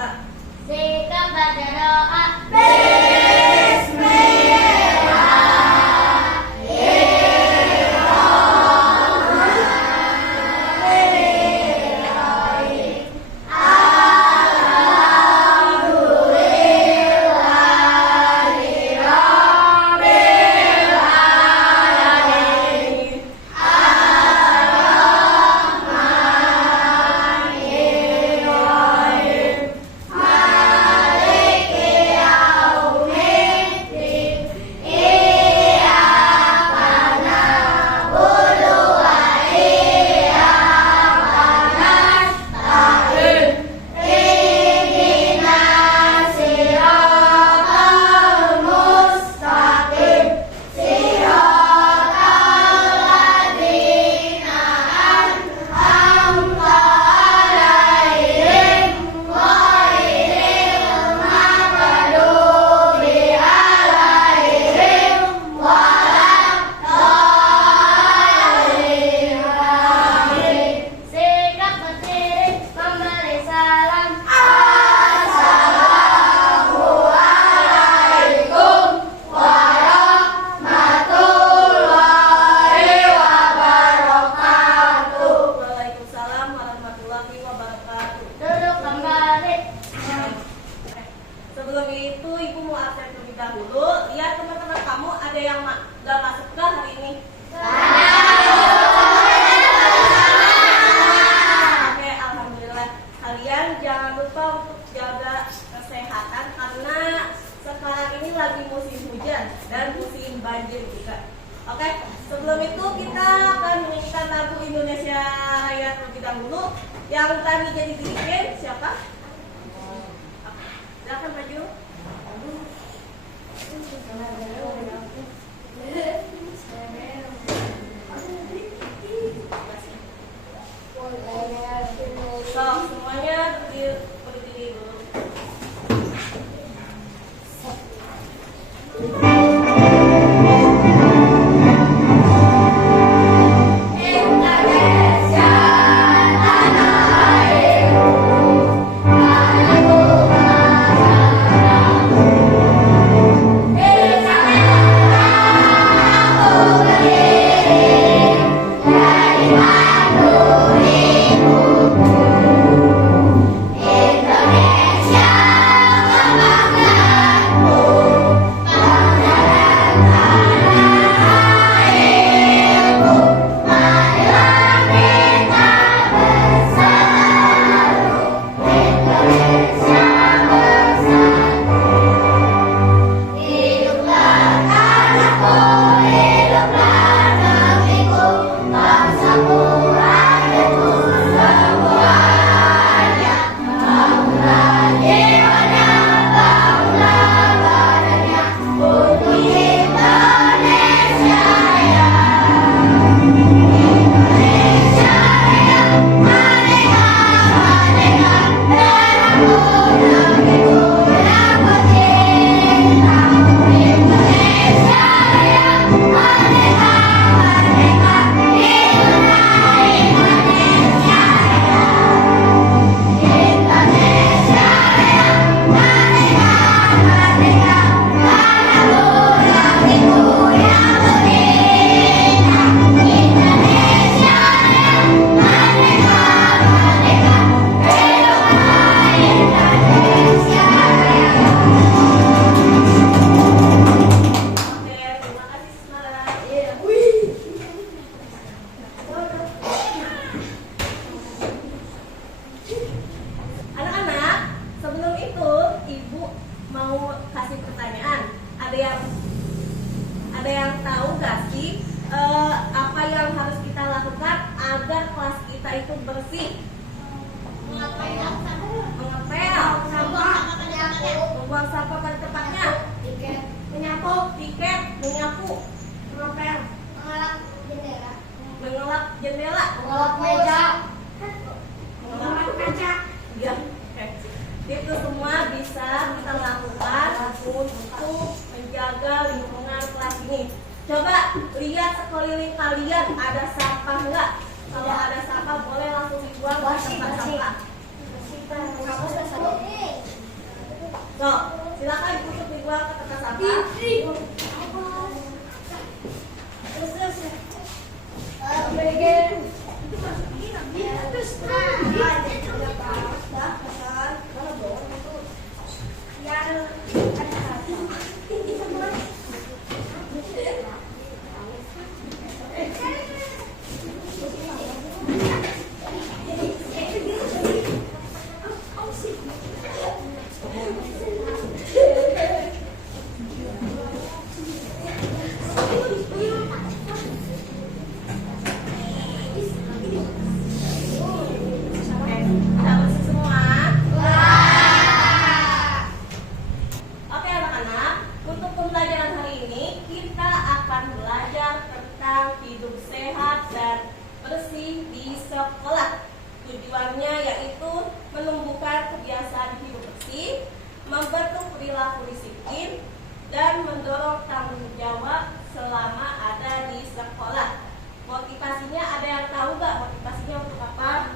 berdoa. Sikap berdoa. Sebelum itu Ibu mau absen terlebih dahulu. Lihat teman-teman kamu ada yang gak masuk ke hari ini? Oke, alhamdulillah. Kalian jangan lupa untuk jaga kesehatan karena sekarang ini lagi musim hujan dan musim banjir juga. Oke, sebelum itu kita akan menyanyikan lagu Indonesia Raya terlebih dahulu. Yang tadi jadi dirigen siapa? Silakan maju. So, semuanya berdiri dulu. Itu bersih. Mengepel sampah, membuang sampah pada tempatnya, menyapu, tiket, menyapu, mengepel, mengelap jendela, mengelap meja, mengelap kaca. Ya, itu semua bisa kita lakukan untuk menjaga lingkungan kelas ini. Coba lihat sekeliling kalian, ada sampah enggak? Kalau ada sampah boleh langsung dibuang ke tempat sampah. So, silakan untuk dibuang ke tempat sampah. Udah bersih semua? Oke anak-anak, untuk pembelajaran hari ini kita akan belajar tentang hidup sehat dan bersih di sekolah. Tujuannya yaitu menumbuhkan kebiasaan hidup bersih, membentuk perilaku disiplin, dan mendorong tanggung jawab selama ada di sekolah. Motivasinya ada yang tahu nggak? Motivasinya untuk apa?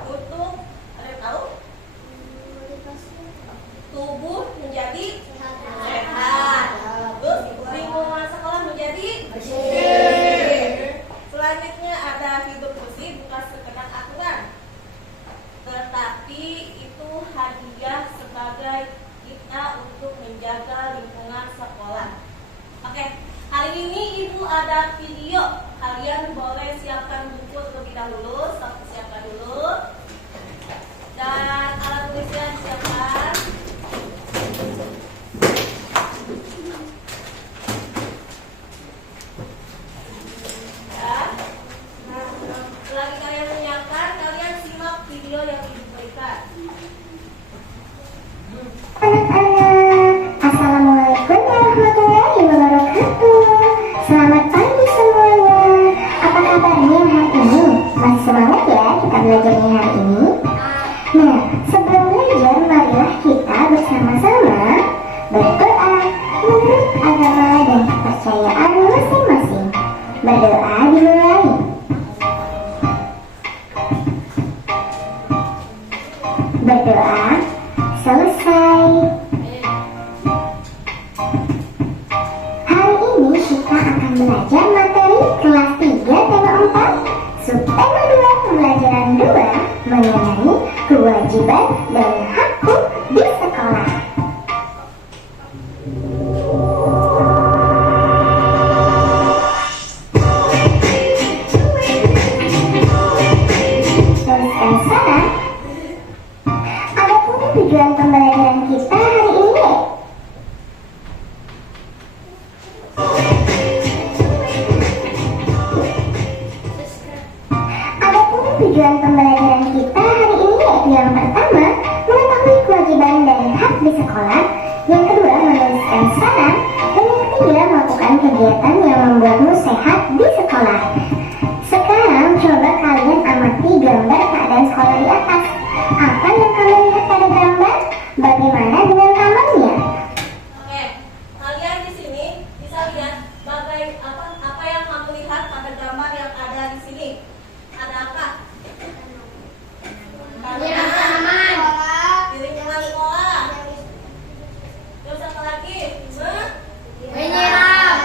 Untuk ada yang tahu? Tubuh menjadi sehat. Terus lingkungan sekolah menjadi bersih. Selanjutnya ada hidup bersih bukan sekedar aturan, tetapi itu hadiah sebagai kita untuk menjaga lingkungan sekolah. Oke, hari ini ibu ada video. Kalian boleh siapkan buku terlebih dahulu. Siapkan dulu. Dan alat tulisnya siapkan. Ya. Selagi kalian menyiapkan, kalian simak video yang ibu berikan. Anak-anak, Assalamualaikum warahmatullahi wabarakatuh. Selamat pagi semuanya. Apa kabarnya hari ini? Masih semangat ya kita belajarnya hari ini? Nah, sebelum belajar, marilah kita bersama-sama berdoa menurut agama dan kepercayaan masing-masing. Berdoa dimulai. Berdoa selesai. Hari ini kita akan belajar materi kelas 3 tema 4 subtema 2 pembelajaran 2 mengenai kewajiban dan hakku di sekolah. Tuliskan sana. Adapun tujuan pembelajaran kita hari ini. Adapun tujuan pembelajaran kita hari ini yaitu yang pertama, mengetahui kewajiban dan hak di sekolah. Yang kedua, menuliskan saran. Dan yang ketiga, melakukan kegiatan yang membuatmu sehat di sekolah. Sekarang coba kalian amati gambar keadaan sekolah di atas. Apa yang kalian lihat pada gambar? Bagaimana dengan tamannya? Oke, kalian di sini bisa lihat apa yang kamu lihat pada gambar yang ada di sini. Ada apa? Tanaman. Di lingkungan sekolah. Terus apa lagi? Menyiram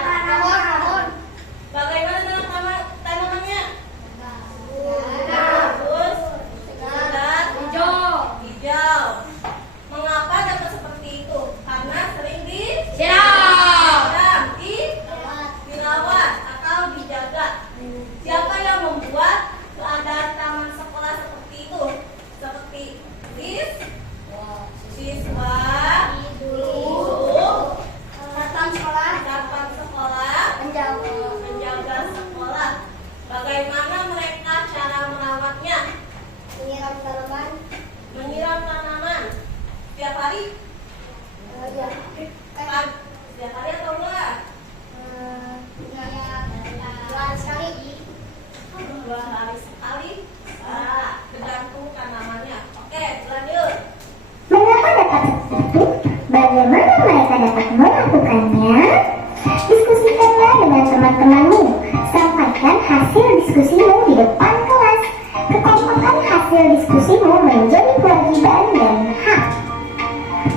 tanaman. Bagaimana dengan tanamannya? Bagus. Sudah hijau. Mengapa dapat seperti itu? Karena sering dirawat atau dijaga. Siapa yang membuat keadaan taman sekolah seperti itu? Seperti siswa, guru, satpam sekolah, penjaga sekolah. Bagaimana mereka cara merawatnya? Menyiram tanaman.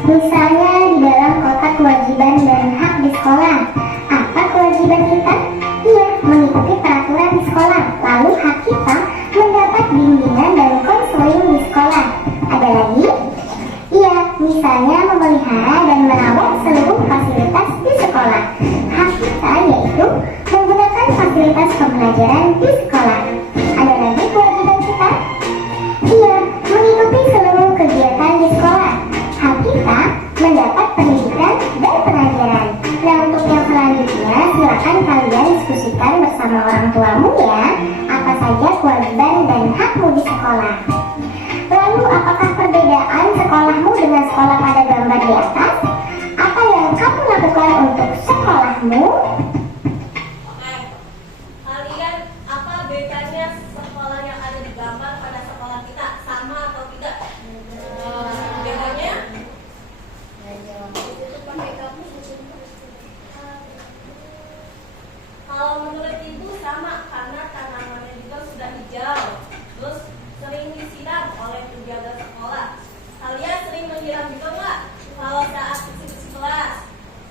Misalnya di dalam kotak kewajiban dan hak di sekolah. Apa kewajiban kita? Iya, mengikuti peraturan di sekolah. Lalu hak kita mendapat bimbingan dan konseling di sekolah. Ada lagi? Iya, misalnya memelihara dan merawat seluruh fasilitas di sekolah. Hak kita yaitu menggunakan fasilitas pembelajaran di sekolah. Ada lagi kewajiban kita? Iya, mengikuti seluruh kegiatan di sekolah. Hak kita mendapat pendidikan dan pengajaran. Nah, untuk yang selanjutnya, silakan kalian diskusikan bersama orang tuamu ya. Apa saja kewajiban dan hakmu di sekolah. Lalu, apakah perbedaan sekolahmu dengan sekolah pada gambar di atas? Apa yang kamu lakukan untuk sekolahmu? Oke. Kalian apa bedanya sekolah yang ada di gambar pada sekolah kita? Sama atau tidak? Bedanya? Kalau menurut ibu sama, karena tanamannya juga sudah hijau. Terus sering disiram oleh penjaga sekolah. Kalian sering menyiram juga nggak? Kalau saat bersih kelas?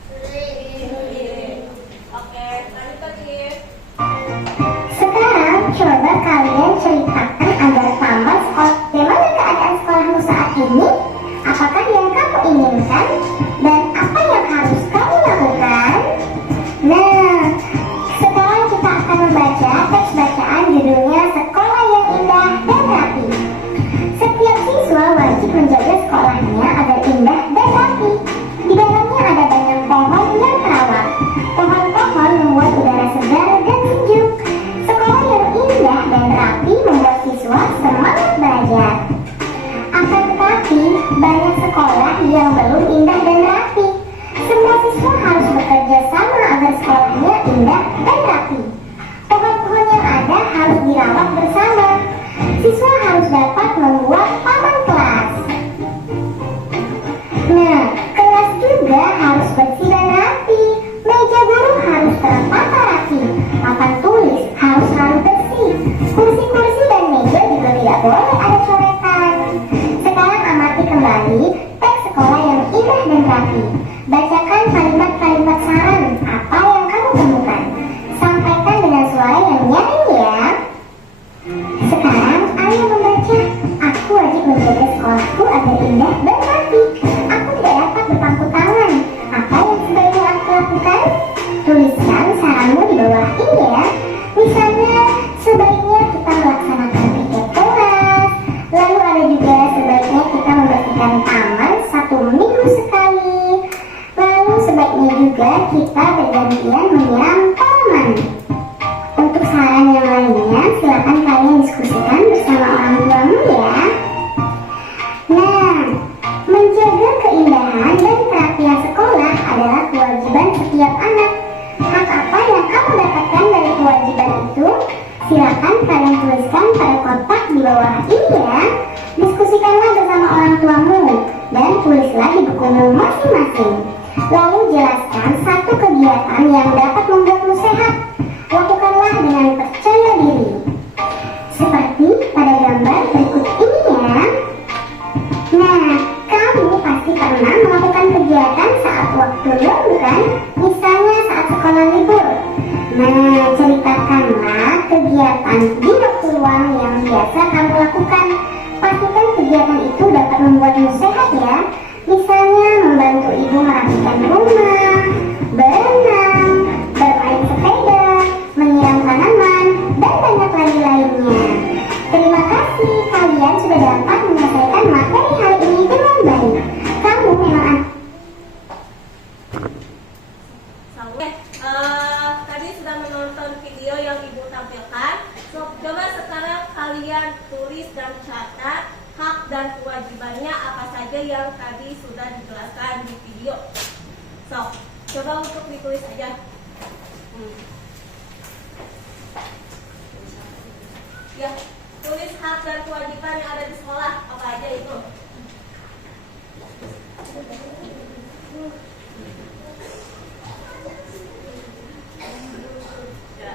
Sering. Oke, lanjut lagi. Sekarang coba kalian ceritakan agar tambah sekolah. Bagaimana keadaan sekolahmu saat ini? Apakah yang kamu inginkan? Dan apa yang harus kamu lakukan? Nah, sekarang kita akan membaca teks bacaan judulnya Sekolah yang Indah dan Rapi. Setiap siswa wajib menjaga sekolahnya agar indah dan rapi. Di dalamnya ada banyak pohon yang terawat. Pohon-pohon membuat udara segar dan sejuk. Sekolah yang indah dan rapi membuat siswa semangat belajar. Akan tetapi, banyak sekolah yang belum indah dan rapi. Semua siswa harus bekerja sama agar sekolahnya indah dan rapi. Pohon-pohon yang ada harus dirawat bersama. Siswa harus dapat membuat taman kelas. Nah, kelas juga harus bersih dan rapi. Meja guru harus tertata rapi. Papan tulis harus selalu bersih. Kursi-kursi dan meja juga tidak boleh ada coretan. Sekarang amati kembali teks sekolah yang indah dan rapi. Bacakan kalimat-kalimat saran apa yang kamu temukan. Sampaikan dengan suara yang nyaring ya. Sekarang ayo membaca. Aku wajib menjaga sekolahku agar indah dan rapi. Aku tidak dapat berpangku tangan. Apa yang sebaiknya aku lakukan? Tuliskan saranmu di bawah ini ya. Misalnya, sebaiknya kita melaksanakan piket kelas. Lalu ada juga sebaiknya kita membersihkan taman 1 minggu sekali. Lalu sebaiknya juga kita bergantian menyiram tanaman. Untuk saran yang lainnya, silakan kalian diskusikan bersama orang tuamu ya. Nah, menjaga keindahan dan kerapian sekolah adalah kewajiban setiap anak. Hak apa yang kamu dapatkan dari kewajiban itu? Silakan kalian tuliskan pada kotak di bawah ini ya. Diskusikanlah bersama orang tuamu dan tulislah di bukumu masing-masing. Lalu jelaskan satu kegiatan yang dapat membuatmu sehat. Lakukanlah dengan percaya diri. Seperti pada gambar berikut ini ya. Nah, kamu pasti pernah melakukan kegiatan saat waktu luang bukan? Misalnya saat sekolah libur. Nah, ceritakanlah kegiatan di waktu luang yang biasa kamu lakukan. Pastikan kegiatan itu dapat membuatmu sehat ya. Misalnya membantu ibu merapikan rumah, berenang, bermain sepeda, menyiram tanaman, dan banyak lagi lainnya. Terima kasih kalian sudah dapat menyelesaikan materi hari ini dengan baik. Kamu memang Tadi sudah menonton video yang ibu tampilkan. Coba sekarang kalian tulis dan catat hak dan kewajibannya apa saja yang tadi sudah dijelaskan di video. Coba untuk ditulis aja. Ya, tulis hak dan kewajiban yang ada di sekolah apa aja itu. Ya.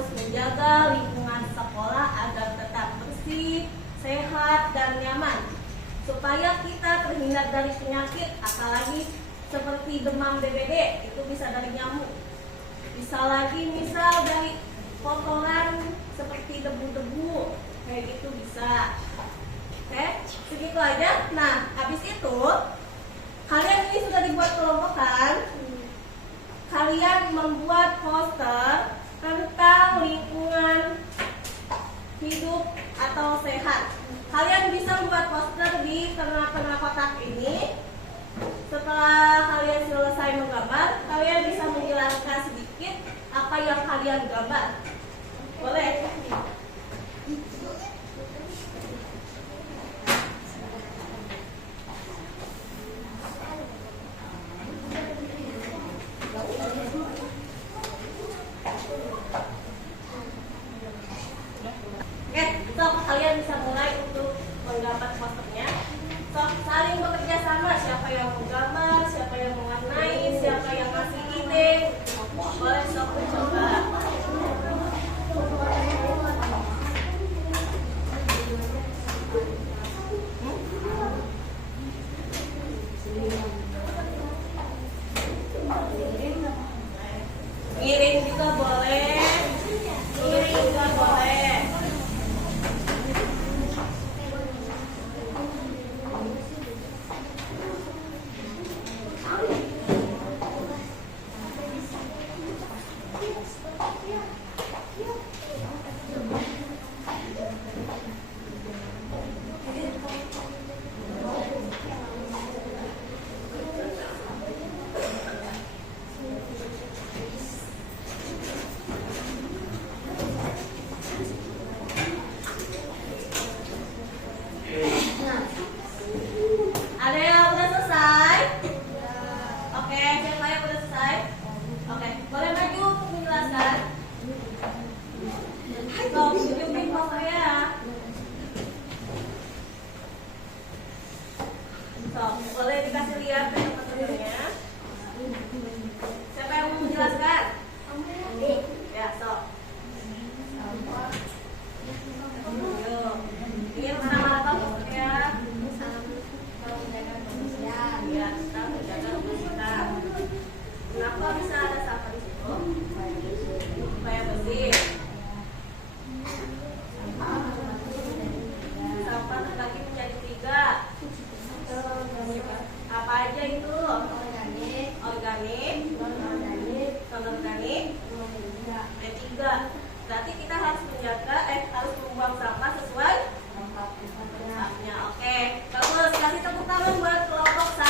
harus menjaga lingkungan sekolah agar tetap bersih, sehat, dan nyaman. Supaya kita terhindar dari penyakit, apalagi seperti demam DBD, itu bisa dari nyamuk. Bisa lagi misal dari kotoran seperti debu-debu, kayak gitu bisa. Oke, segitu aja. Nah, habis itu kalian ini sudah dibuat kelompokan. Kalian membuat poster tentang lingkungan hidup atau sehat. Kalian bisa membuat poster di tengah-tengah kotak ini. Setelah kalian selesai menggambar, kalian bisa menjelaskan sedikit apa yang kalian gambar. Boleh? Oke, so kalian bisa mulai untuk menggambar posternya. So, saling bekerja sama, siapa yang menggambar, siapa yang mewarnai, siapa yang ngasih ide. Boleh sok mencoba. Miring juga boleh. Miring juga boleh. Ada yang udah selesai? Oke, siapa yang udah selesai? Oke, boleh maju untuk menjelaskan. So, tunjukin posternya. So, boleh dikasih lihat posternya. Siapa yang mau menjelaskan? Ya, so. Yuk. Ingin bersama apa posternya? Ya, kita menjaga kebersihan. Kenapa bisa ada sampah di situ? Supaya bersih. Sampah terbagi menjadi 3. Apa aja itu? Organik, non-organik, dan 3. Berarti kita harus menjaga, harus membuang sampah sesuai tempatnya. Oke, bagus. Kasih tepuk tangan buat kelompok 1.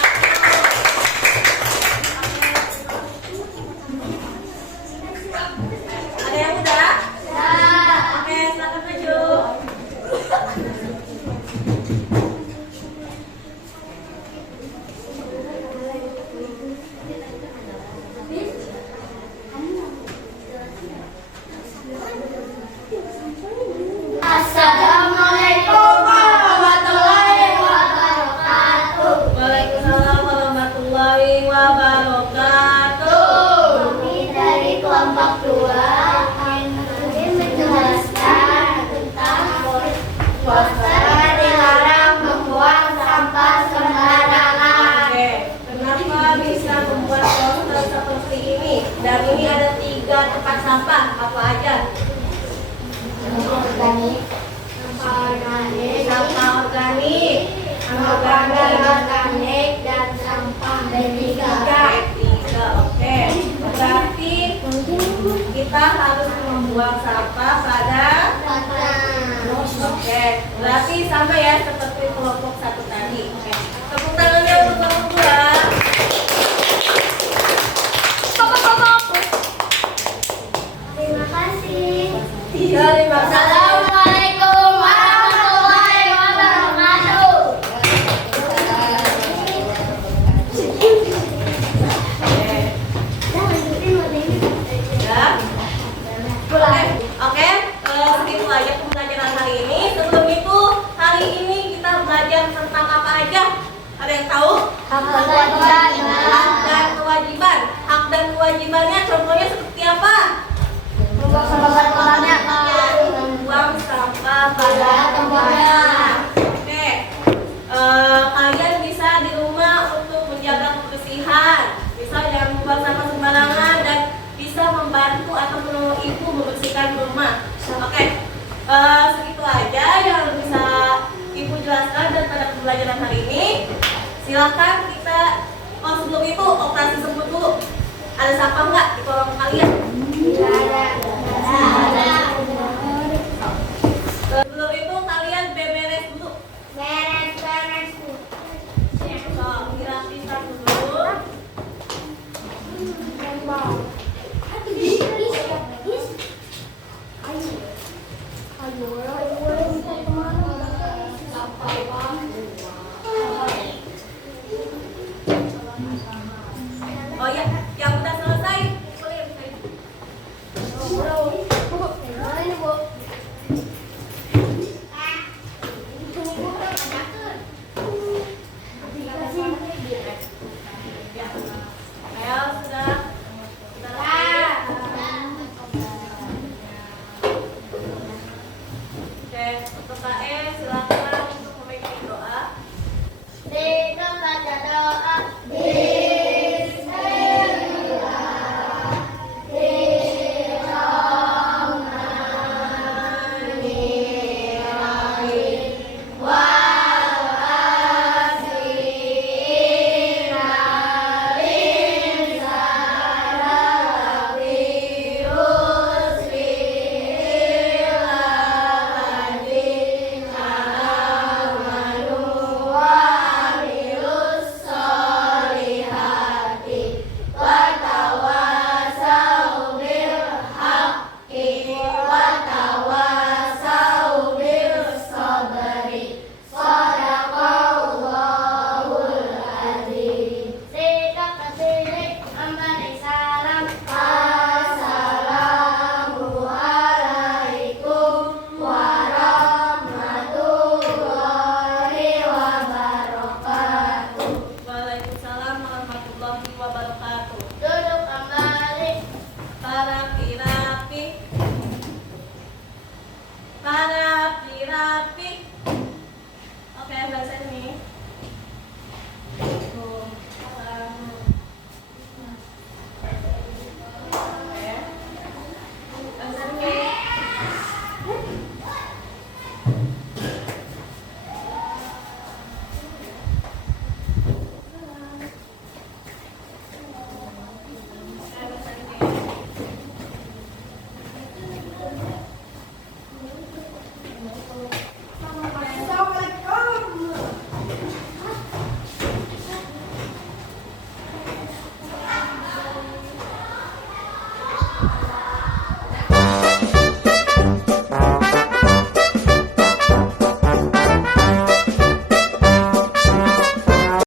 Ada yang udah? Oke, silakan maju. Assalamualaikum warahmatullahi wabarakatuh. Waalaikumsalam warahmatullahi wabarakatuh. Kami dari kelompok 2 ingin menjelaskan tentang poster dilarang membuang sampah sembarangan. Oke, kenapa bisa membuat poster seperti ini? Dan ini ada 3 tempat sampah. Apa aja? Organik, Sampah organik, organik dan sampah B3. Oke, berarti kita harus membuang sampah pada. Oke, berarti sama ya seperti kelompok 1 tadi. Oke, tepuk tangannya untuk kelompok 2. Terima kasih. Terima kasih. Assalamualaikum warahmatullahi wabarakatuh. Ya. Oke, segitu aja pembelajaran hari ini. Sebelum itu, hari ini kita belajar tentang apa aja? Ada yang tahu? Hak dan kewajiban. Hak dan kewajiban. Hak dan kewajibannya contohnya seperti apa? Membuang sampah ibu membersihkan rumah. Oke, segitu aja yang bisa ibu jelaskan dan pada pembelajaran hari ini. Silahkan kita, sebelum itu operasi sebut dulu. Ada sampah nggak di kolom kalian?